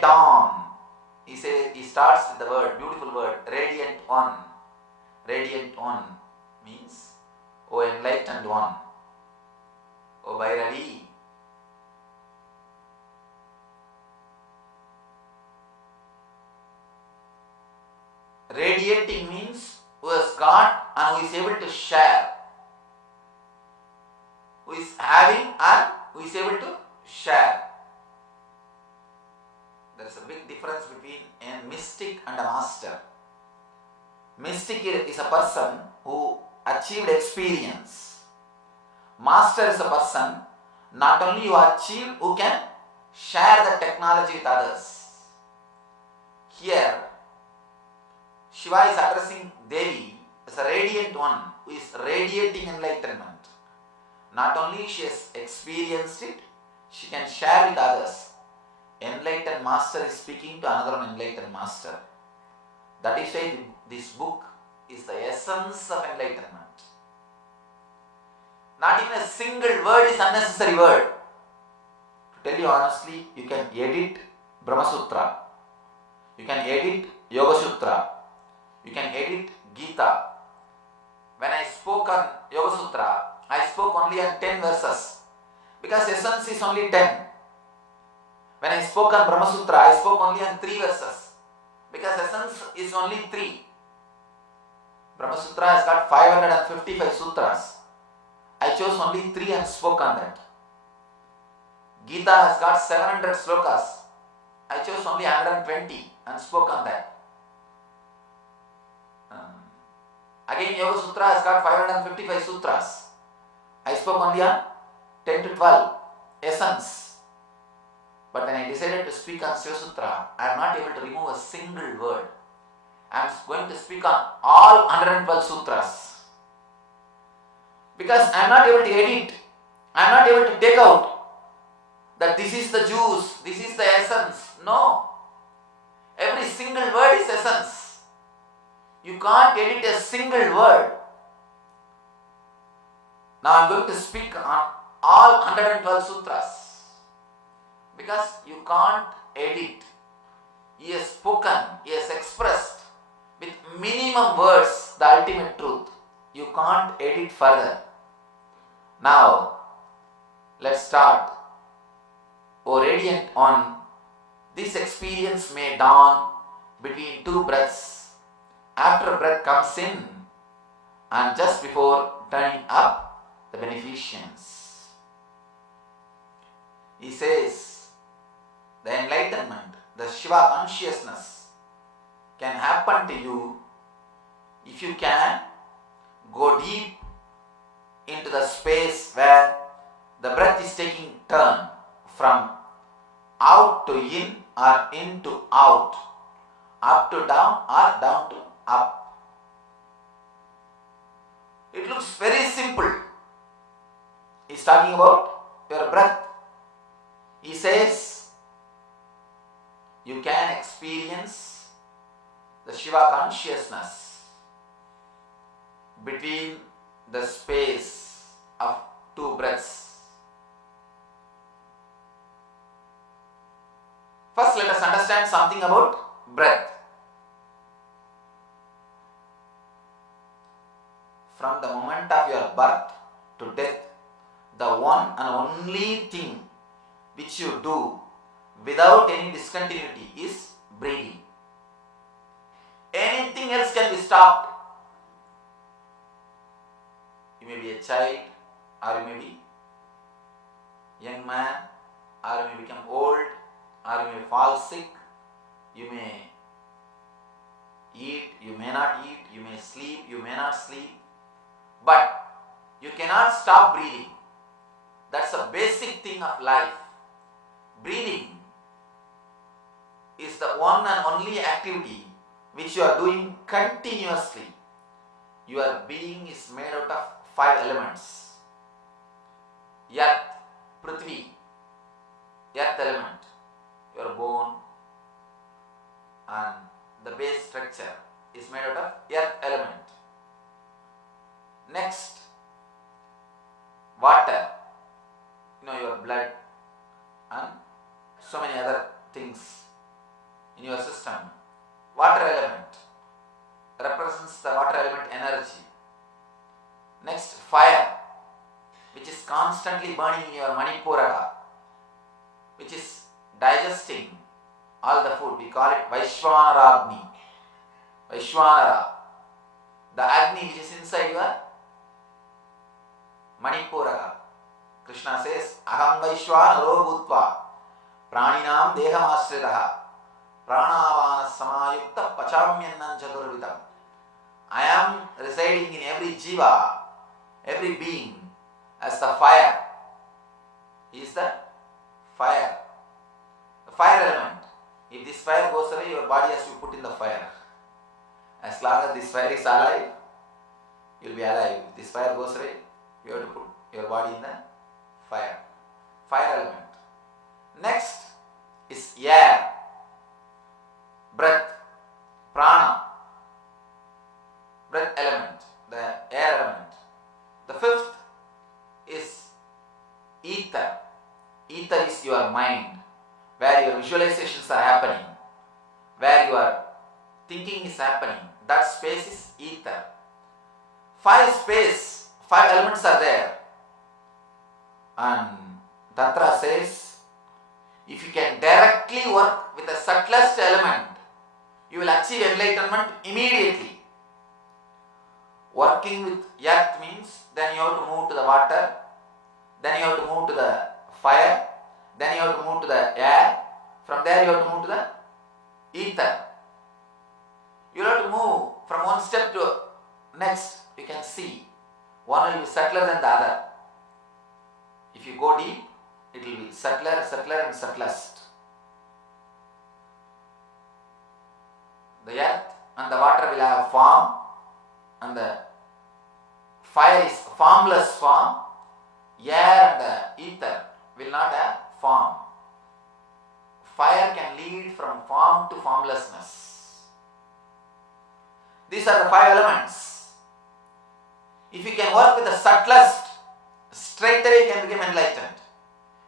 may dawn. He starts with the word, beautiful word, radiant one. Radiant one means, O enlightened one, O Bhairavi. Radiating means who has got and who is able to share. Who is having and who is able to share. There is a big difference between a mystic and a master. Mystic is a person who achieved experience. Master is a person not only who achieved, who can share the technology with others. Here, Shiva is addressing Devi as a radiant one who is radiating enlightenment. Not only she has experienced it, she can share with others. Enlightened master is speaking to another enlightened master. That is why this book is the essence of enlightenment. Not even a single word is unnecessary word. To tell you honestly, you can edit Brahma Sutra, you can edit Yoga Sutra, you can edit Gita. When I spoke on Yoga Sutra, I spoke only on 10 verses because essence is only 10. When I spoke on Brahma Sutra, I spoke only on 3 verses because essence is only 3. Brahma Sutra has got 555 sutras. I chose only 3 and spoke on that. Gita has got 700 slokas. I chose only 120 and spoke on that. Again, Yoga Sutra has got 555 sutras. I spoke only on 10 to 12 essence. But when I decided to speak on Shiva Sutra, I am not able to remove a single word. I am going to speak on all 112 sutras. Because I am not able to edit. I am not able to take out that this is the juice, this is the essence. No. Every single word is essence. You can't edit a single word. Now I am going to speak on all 112 sutras. Because you can't edit. He has spoken, he has expressed with minimum words the ultimate truth. You can't edit further. Now, let's start. O radiant one, this experience may dawn between 2 breaths. After a breath comes in and just before turning up the beneficence. He says, the enlightenment, the Shiva consciousness can happen to you if you can go deep into the space where the breath is taking turn from out to in or in to out, up to down or down to up. It looks very simple. He's talking about your breath. He says, you can experience the Shiva consciousness between the space of 2 breaths. First, let us understand something about breath. From the moment of your birth to death, the one and only thing which you do without any discontinuity is breathing. Anything else can be stopped. You may be a child, or you may be young man, or you may become old, or you may fall sick, you may eat, you may not eat, you may sleep, you may not sleep, but you cannot stop breathing. That's a basic thing of life. Breathing is the one and only activity which you are doing continuously. Your being is made out of 5 elements. Earth, Prithvi, earth element, your bone and the base structure is made out of earth element. Next, water, your blood and so many other things in your system. Water element represents the water element energy. Next, fire, which is constantly burning in your Manipuraga, which is digesting all the food. We call it Vaishwanara Agni. Vaishwanara, the Agni which is inside your Manipuraga. Krishna says, Aham Vaishwanaro Bhutva Praninam Dehamasritaha Pranavana Samayukta Pachamyanam Chaturvidam. I am residing in every jiva, every being, as the fire. He is the fire. The fire element. If this fire goes away, your body has to be put in the fire. As long as this fire is alive, you will be alive. If this fire goes away, you have to put your body in the fire. Fire element. Next is air, breath, prana, breath element, the air element. The fifth is ether. Ether is your mind, where your visualizations are happening, where your thinking is happening. That space is ether. Five elements are there. And Tantra says, if you can directly work with the subtlest element, you will achieve enlightenment immediately. Working with earth means then you have to move to the water, then you have to move to the fire, then you have to move to the air, from there you have to move to the ether. You have to move from one step to next. You can see one will be subtler than the other. If you go deep, it will be subtler and subtlest. The earth and the water will have form, and the fire is formless form. Air and the ether will not have form. Fire can lead from form to formlessness. These are the five elements. If you can work with the subtlest, straight away you can become enlightened.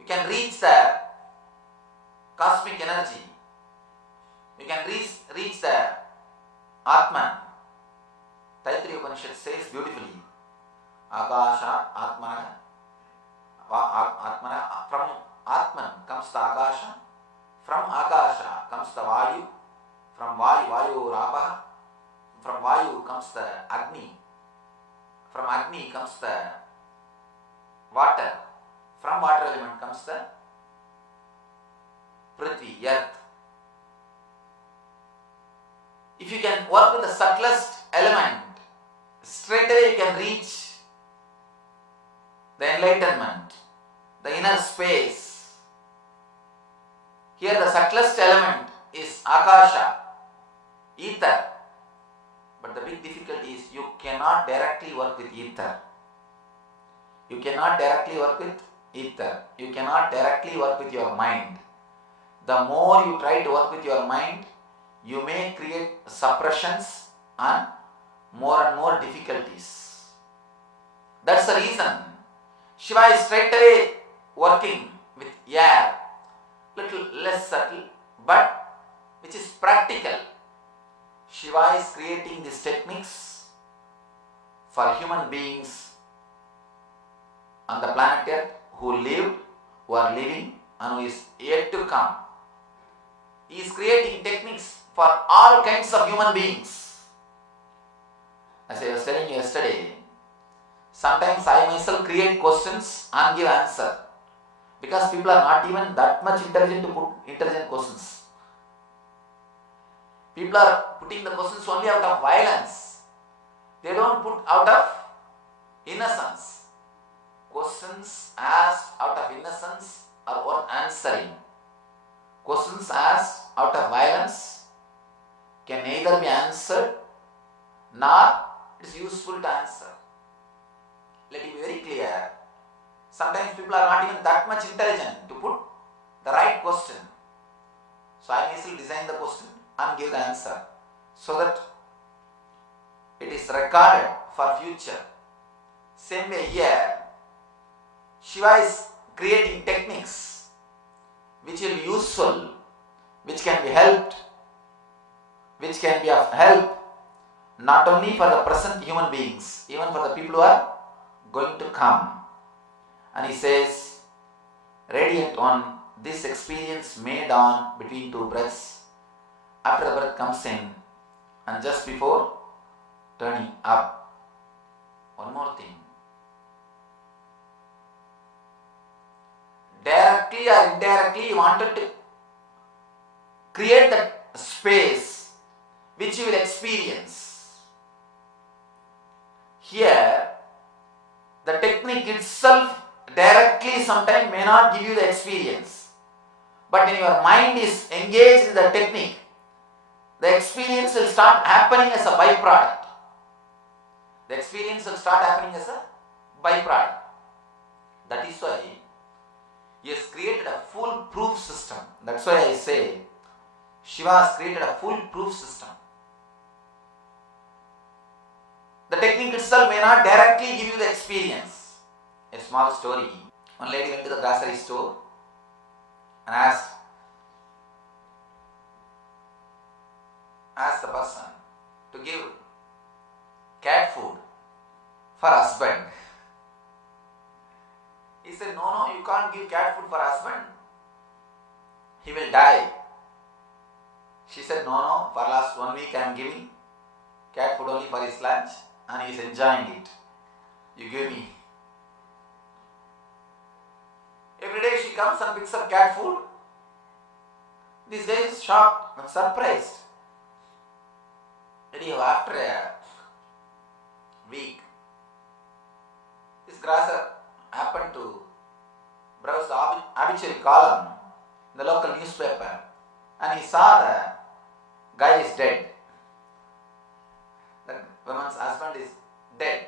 You can reach the cosmic energy. You can reach the Atman. Taittiriya Upanishad says beautifully, Akasha Atmana. From Atman comes the Akasha. From Akasha comes the Vayu. From Vayu Rapaha. From Vayu comes the Agni. From Agni comes the water. From water element comes the Prithvi, earth. If you can work with the subtlest element, straight away you can reach the enlightenment, the inner space. Here the subtlest element is Akasha, ether. But the big difficulty is you cannot directly work with ether. You cannot directly work with ether. You cannot directly work with your mind. The more you try to work with your mind, you may create suppressions and more difficulties. That's the reason Shiva is straight away working with air, little less subtle, but which is practical. Shiva is creating these techniques for human beings on the planet Earth who lived, who are living, and who is yet to come. He is creating techniques for all kinds of human beings. As I was telling you yesterday, sometimes I myself create questions and give answer, because people are not even that much intelligent to put intelligent questions. People are putting the questions only out of violence. They don't put out of innocence. Questions asked out of innocence are worth answering. Questions asked out of violence can neither be answered nor it is useful to answer. Let it be very clear. Sometimes people are not even that much intelligent to put the right question. So I myself design the question and give the answer so that it is recorded for future. Same way here, Shiva is creating techniques which will be useful, which can be helped which can be of help not only for the present human beings, even for the people who are going to come. And he says, Radiant One, this experience may dawn between two breaths, after the breath comes in and just before turning up. One more thing. Directly or indirectly, you wanted to create that space which you will experience. Here, the technique itself directly sometimes may not give you the experience. But when your mind is engaged in the technique, the experience will start happening as a byproduct. The experience will start happening as a byproduct. That is why he has created a foolproof system. That's why I say Shiva has created a foolproof system. The technique itself may not directly give you the experience. A small story. One lady went to the grocery store and asked the person to give cat food for husband. He said, no, you can't give cat food for husband. He will die. She said, no, for last 1 week I am giving cat food only for his lunch and he is enjoying it. You give me. Every day she comes and picks up cat food. This guy is shocked and surprised. After a week, this grocer happened to browse the obituary column in the local newspaper and he saw the guy is dead. The woman's husband is dead.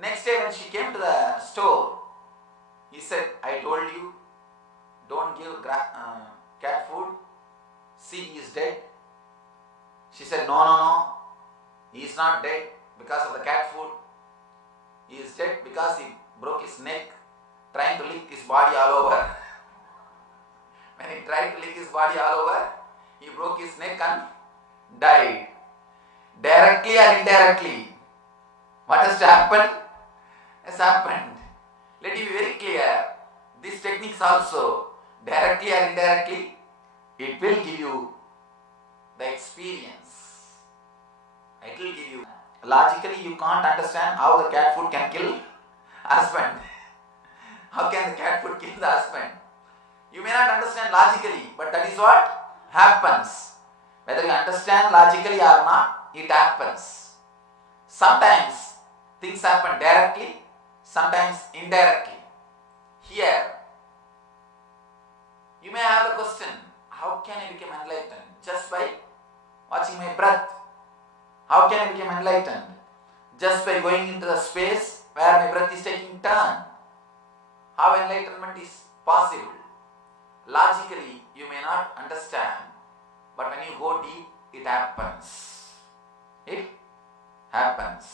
Next day when she came to the store, he said, I told you, don't give cat food. See, he is dead. She said, no, he is not dead because of the cat food. He is dead because he broke his neck trying to lick his body all over. When he tried to lick his body all over, he broke his neck and died. Directly or indirectly, what has happened? Has happened. Let it be very clear. These techniques also, directly or indirectly, it will give you the experience. It will give you. Logically, you can't understand how the cat food can kill husband. How can the cat food kill the husband? You may not understand logically, but that is what happens. Whether you understand logically or not, it happens. Sometimes things happen directly, sometimes indirectly. Here, you may have the question, how can I become enlightened? Just by watching my breath. How can I become enlightened? Just by going into the space where my breath is taking turn. How enlightenment is possible? Logically, you may not understand, but when you go deep, it happens. It happens.